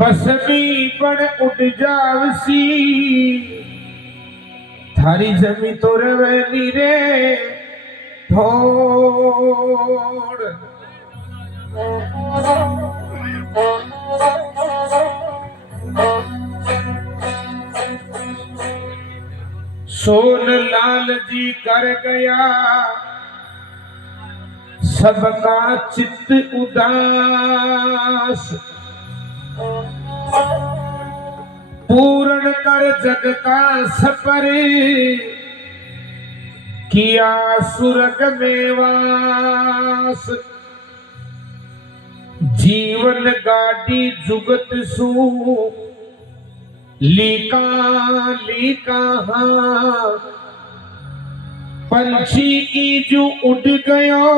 बस भी पण उड़ जावसी थारी जमी तो रवे नीरे थोड़। सोन लाल जी कर गया सबका चित्त उदास, पूर्ण कर जग का सफर किया सुरग में वास। जीवन गाड़ी जुगत सू लीका लीका पंछी की जो उड़ गयो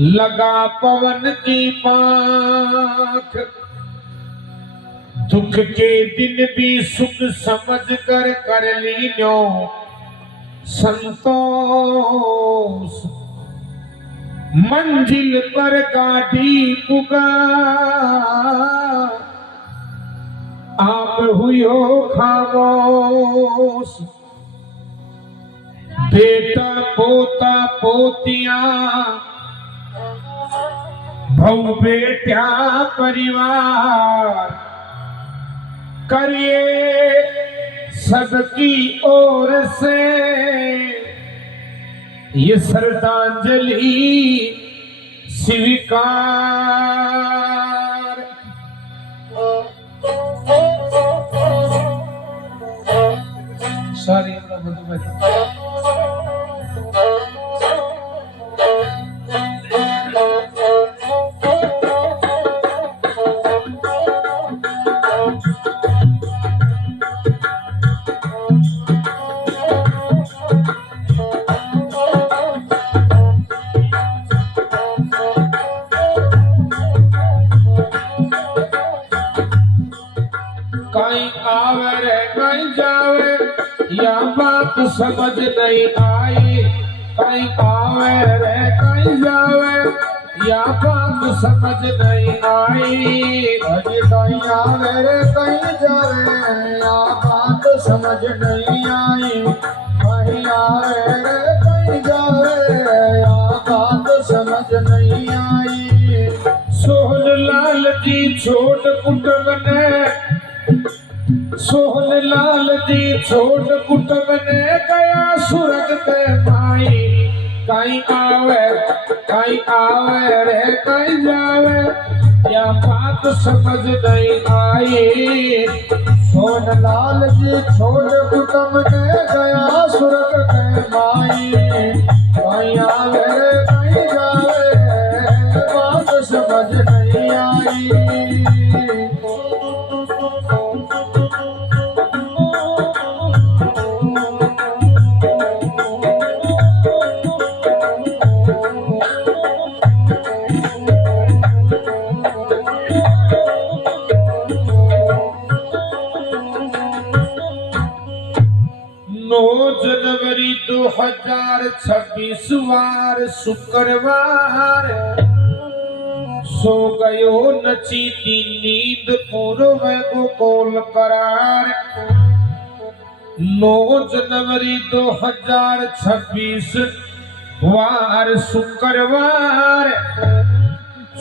लगा पवन की पाख। दुख के दिन भी सुख समझ कर लीनो संतोष। मंजिल पर गाड़ी पुगा आप हुयो खामोश। बेटा पोता पोतिया बहु बेटा परिवार करिए सबकी ओर से ये श्रद्धांजलि स्वीकार। सारी कहीं आवे रे कहीं जावे या बात समझ नहीं आई। कहीं आवे रे कहीं जावे या बात समझ नहीं आई। अरे कहीं आवे रे कहीं जावे या बात समझ नहीं आई। कहीं आवे रे कहीं जावे या बात समझ नहीं आई। सोहन लाल जी छोट कुटुंब ने सोहन लाल जी छोट कुटुंब ने गया सुरग के माई। कहीं आवे रे कहीं जावे या बात समझ नहीं आई। सोहन लाल जी छोट कुटुंब ने गया सुरग के माई। कहीं आवे रे कहीं जावे बात समझ नहीं आई। जनवरी 2026 वार शुक्रवार सो गयो नचीती नींद पूर्व गोकुल करार। 9 जनवरी 2026 वार शुक्रवार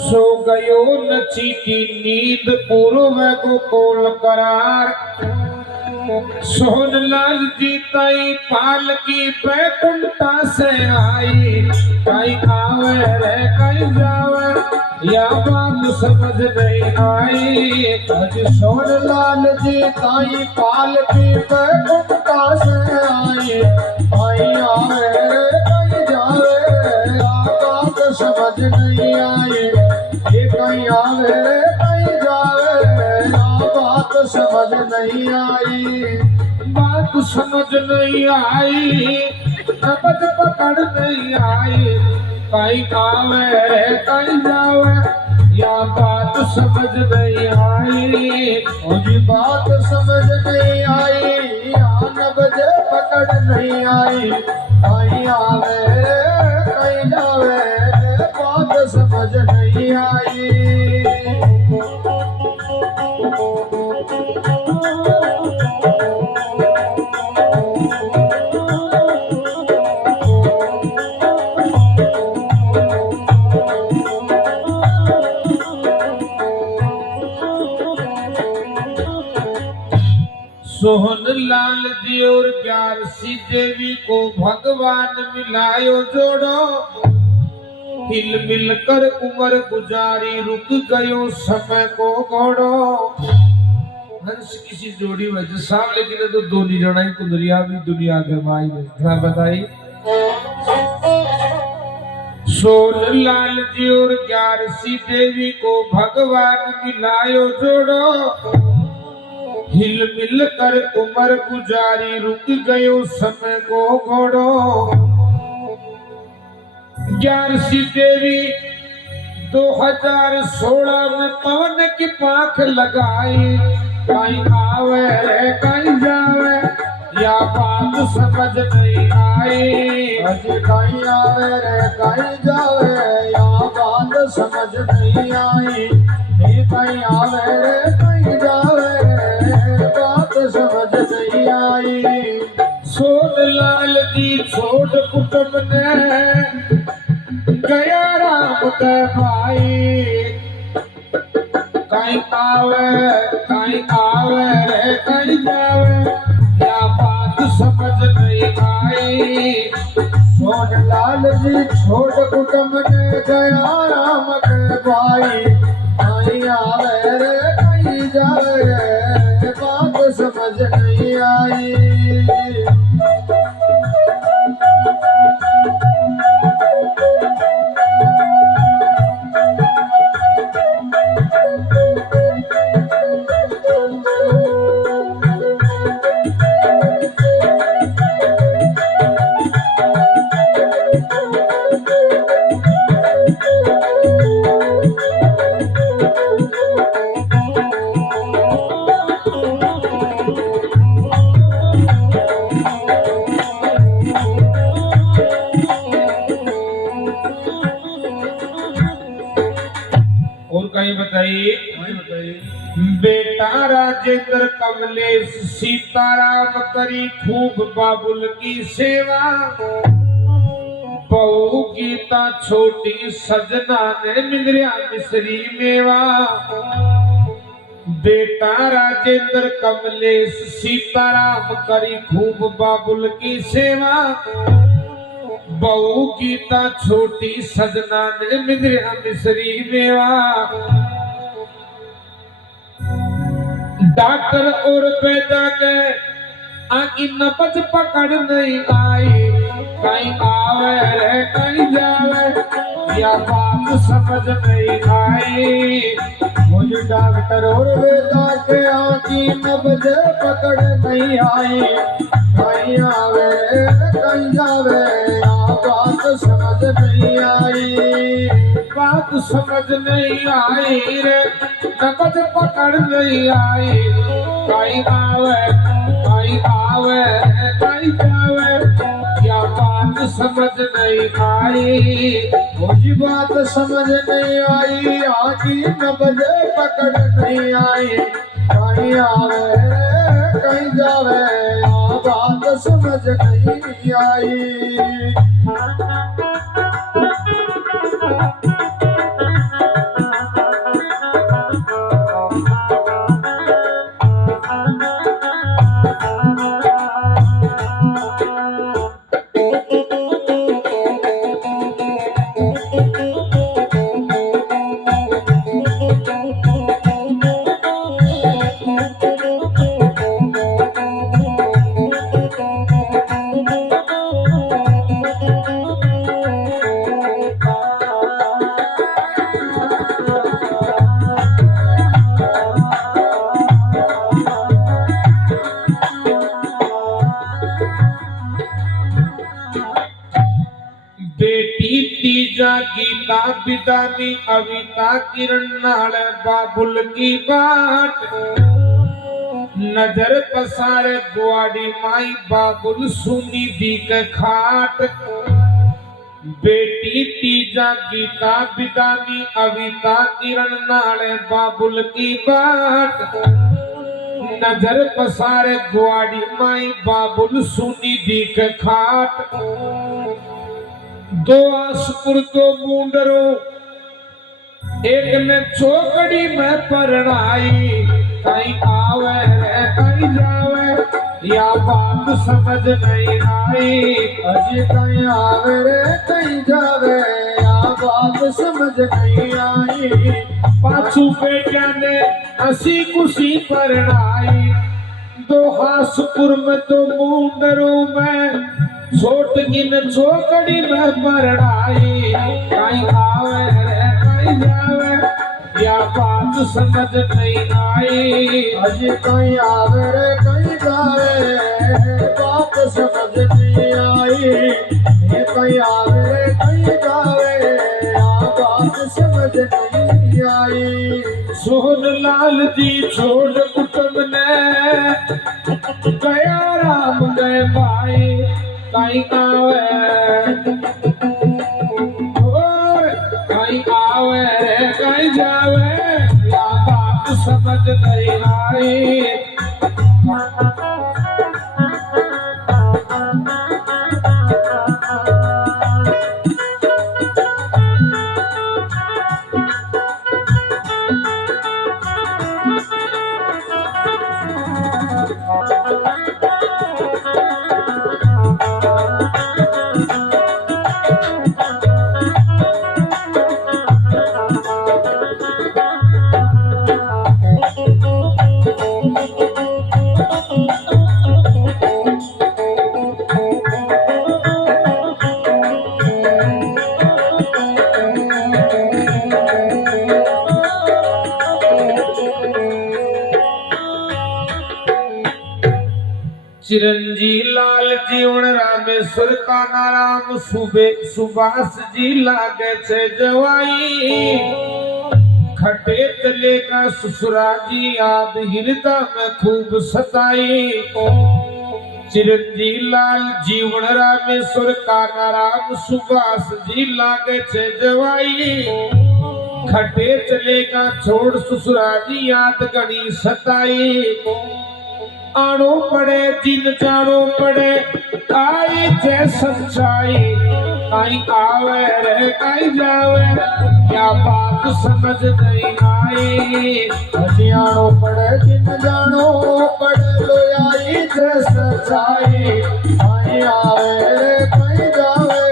सो गयो नचीती नींद पूर्व गोकुल करार। सोहन लाल जी ताई पालकी बैकुंठा से आई। कहीं आवे रे कहीं जावे या बात समझ नहीं आई। आज सोहन लाल जी ताई पालकी बैकुंठा से आई। कहीं आवे रे कहीं जावे या बात समझ नहीं आई। ये कहीं आवे रे कहीं जावे या बात समझ नहीं आई। बात समझ नहीं आई नबज पकड़ नहीं आई। कहीं आवे रे कहीं जावे या बात समझ नहीं आई। मुझे बात समझ नहीं आई या नबज पकड़ नहीं आई। कहीं आवे रे कहीं जावे बात समझ नहीं आई। सोहन लाल जी और ग्यारसी देवी को भगवान मिलायो जोड़ो, हिल मिलकर उम्र गुजारी रुक गयो समय को घोड़ो। हंस किसी जोड़ी वजह साहब, लेकिन तो दोनी जनाई कुंदरिया भी दुनिया के माई में बताई। सोहन लाल जी और ग्यारसी देवी को भगवान मिलायो जोड़ो, हिल मिल कर उम्र गुजारी रुक गयो समय को घोड़ो। ग्यारसी देवी 2016 में पवन की पाख लगाई, कहीं आवे रे कहीं जावे या बात समझ नहीं आई। अजी कहीं आवे रे कहीं जावे या बात समझ नहीं आई। ये कहीं आवे रे कहीं जावे बात समझ नहीं आई। सोहन लाल जी छोट कुटुंब ने गया राम के भाई, कहीं आवे रे कहीं जावे या बात समझ नहीं आई। सोहन लाल जी छोट कुटुंब ने गया राम के भाई, कहीं आवे रे कहीं जावे बात समझ नहीं आई। और कहीं बताइए। बेटा राजेंद्र कमलेश सीताराम करी खूब बाबुल की सेवा, बहू गीता छोटी सजना ने मिलरिया मिश्री मेवा। बेटा राजेंद्र कमलेश सीताराम करी खूब बाबुल की सेवा, बहू गीता छोटी सजना ने मिलरिया मिश्री मेवा। डॉक्टर और पैदा के आकी नपज पकड़ नहीं आई, कहीं आवे रे कहीं जावे या बात समझ नहीं आई। मुझे डॉक्टर और वेदा के आकी नब्ज पकड़ नहीं आई, कहीं आवे रे कहीं जावे या बात समझ नहीं आई। बात समझ नहीं आई रे नपज पकड़ नहीं आई, कहीं आवे रे कहीं जावे या बात समझ नहीं आई। मुझे बात समझ नहीं आई, आकी नब्ज पकड़ नहीं आई, कहीं आवे रे कहीं जावे या बात समझ नहीं आई। बेटी तीजा गीता बिदानी अविता किरण नाल बाबुल की बाट, नजर पसारे गुआड़ी माई बाबुल सुनी दी के खाट। बेटी तीजा गीता बिदानी अविता किरण नाल बाबुल की बाट, नजर पसारे गुआड़ी माई बाबुल सुनी दी के खाट। दो आसपुर दो मुंडरो एक ने चौकड़ी में परणाई, कहीं आवे रे कहीं जावे, या बात समझ नहीं आई। अजी कहीं आवे रे कहीं जावे, या बात समझ नहीं आई। पाछू बेटिया ने हंसी खुशी परणाई, दो हासपुर में तो मुंडरू में, छोट गिन चौकड़ी में परणाई, कहीं आवे रे कहीं जावे, या बात समझ नहीं आई। अजी कहीं आवे रे कहीं जावे, बात समझ नहीं आई। ये कहीं आवे रे कहीं जावे, या बात समझ नहीं आई। सोहन लाल जी छोड़ कुटुंब ने, गया राम गए भाई, कहीं आवे कहीं आवे रे कहीं जावे, या बात समझ नहीं आई। चिरंजी लाल जीवन रामेश्वर का नाराम सुबे सुभाष जी लागे छे जवाई, खटे चले का ससुरा जी याद हृदय में खूब सताई। चिरंजी लाल जीवन रामेश्वर का नाराम सुभाष जी लागे छे जवाई, खटे चले का छोड़ ससुरा जी याद गणी सताई। आनो पड़े जिन जानो पड़े, आई जे सच्चाई, कहीं आवे रे कहीं जावे, क्या बात समझ नहीं आई। अजी आनो पड़े जिन जानो पड़े, लो आई जे सच्चाई, कहीं आवे रे कहीं जावे,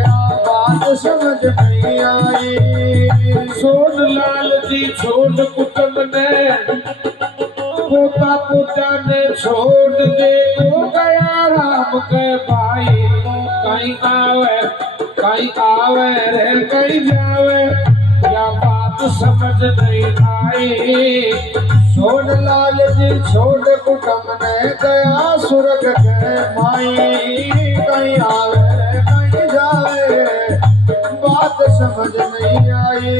या बात समझ नहीं आई। सोन लाल जी छोड़ कुटुंब ने, पोता पोता ने छोड़ दे, तो गया राम के भाई, कहीं आवे रे कहीं जावे, या बात समझ नहीं आई। सोन लाल जी छोड़ कुटुंब ने, गया सुरग के माई, कहीं आवे रे कहीं जावे, बात समझ नहीं आई।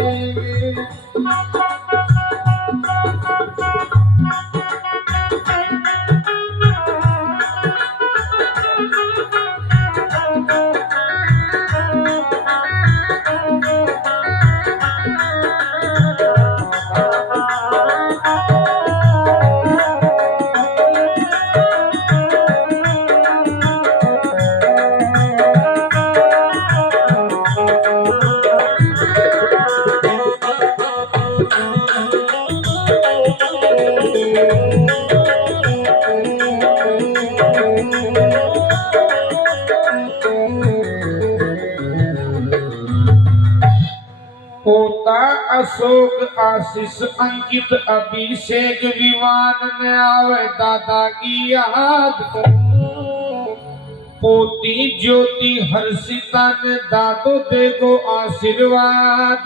पोता अशोक आशीष अंकित अभिषेक विमान में आवे दादा की याद, पोती ज्योति हर्षिता ने दादो देगो आशीर्वाद।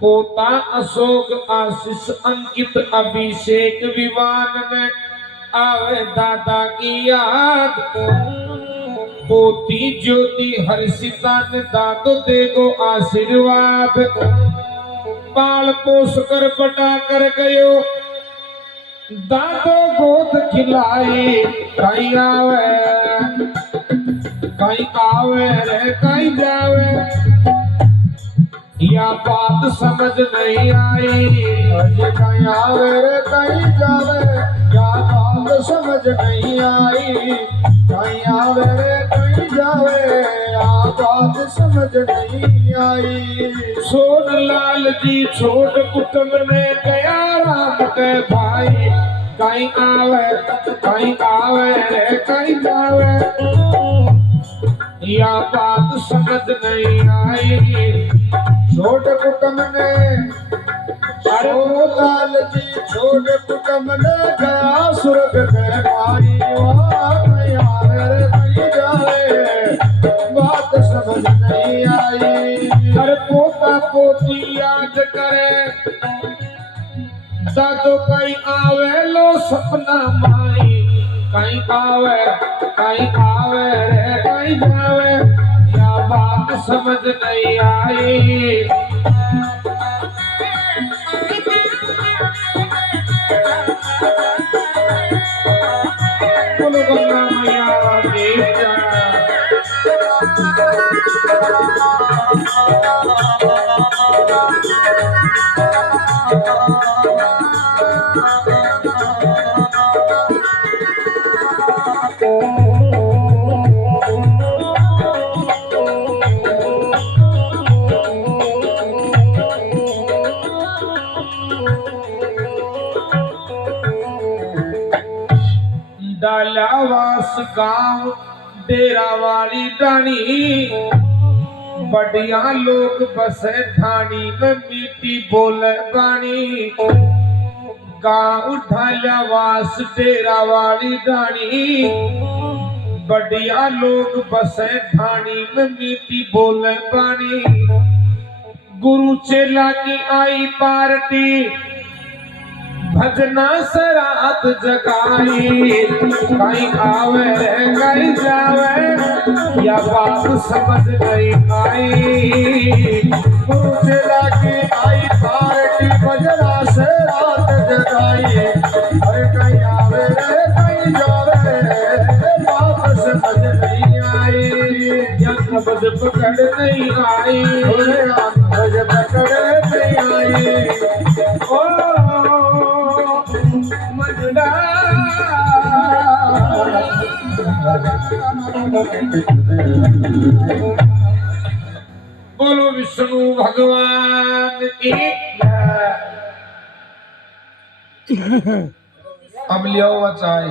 पोता अशोक आशीष अंकित अभिषेक विमान में आवे दादा की याद, पोती ज्योति हर्षिता ने दादो देगो आशीर्वाद। बाल पोस कर बटा कर गयो, दादो गोद खिलाई, कहीं आवे रे कहीं जावे, या बात समझ नहीं आई। अजी कहीं आवे रे कहीं जावे, या बात समझ नहीं आई। कहीं आवे रे कहीं जावे, या बात समझ नहीं आई। सोनलाल जी छोट कुटुंब में गया राम के भाई, कहीं आवे रे कहीं जावे, या बात समझ नहीं आई। छोटे कुटुंब में सोनलाल जी छोटे कुटुंब में गया सुरग के भाई, वहाँ कहीं आवे रे कहीं जावे, बात समझ नहीं आई। हर पोता पोती याद करे, दादो कहीं आवे लो सपना माई, कहीं आवे रे कहीं जावे, या बात समझ नहीं आई। बोलो गंगा मैया की जय। डालावास गांव डेरा वाली डानी, बढ़िया लोग बसे ठाणी में मीठी बोले बानी। गांव ढालावास डेरा वाली डानी, बढ़िया लोग बसे ठाणी में मीठी बोले बानी। गुरु चेला की आई पार्टी, भजना सरात जगाई, कहीं आवे रे कहीं जावे, या बात समझ नहीं आई। गुरु चेला की आई पार्टी, भजना से रात जगाई, अरे कहीं आवे रे कहीं जावे, बात समझ नहीं आई। या नबज पकड़ नहीं आई, नबज पकड़ नहीं आई। ओ मजदा बोलो विष्णु भगवान की जय। अब लियो चाय।